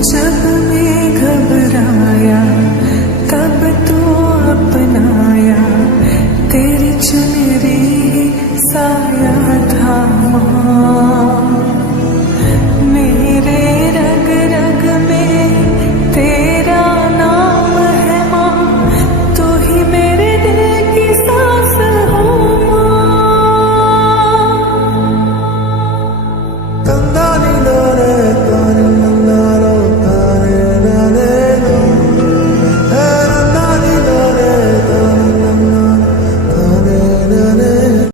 जब मैं घबराया तब तो अपनाया, तेरी चुनरी साया था।